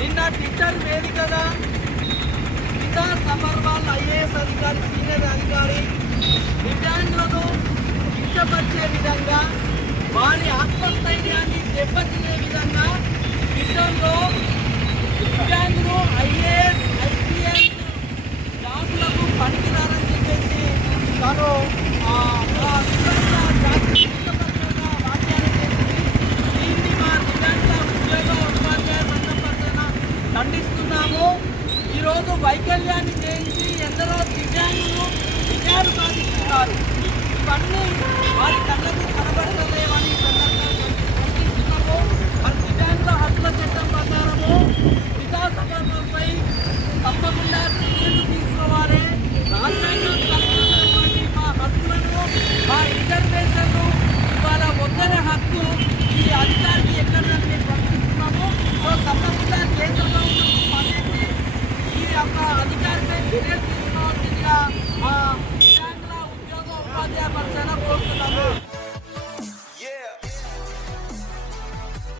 నిన్న ట్విట్టర్ వేదికగా వికాస్ సబర్వాల్ ఐఏఎస్ అధికారి సీనియర్ అధికారి దివ్యాంగులను కించపరిచే విధంగా వారి ఆత్మస్థైర్యాన్ని దెబ్బతినే విధంగా ట్విట్టర్లో ఈరోజు వైకల్యాన్ని జయించి ఎందరో నిరుద్యోగ ఉపాధ్యాయ పరిచయం పోస్తున్నాము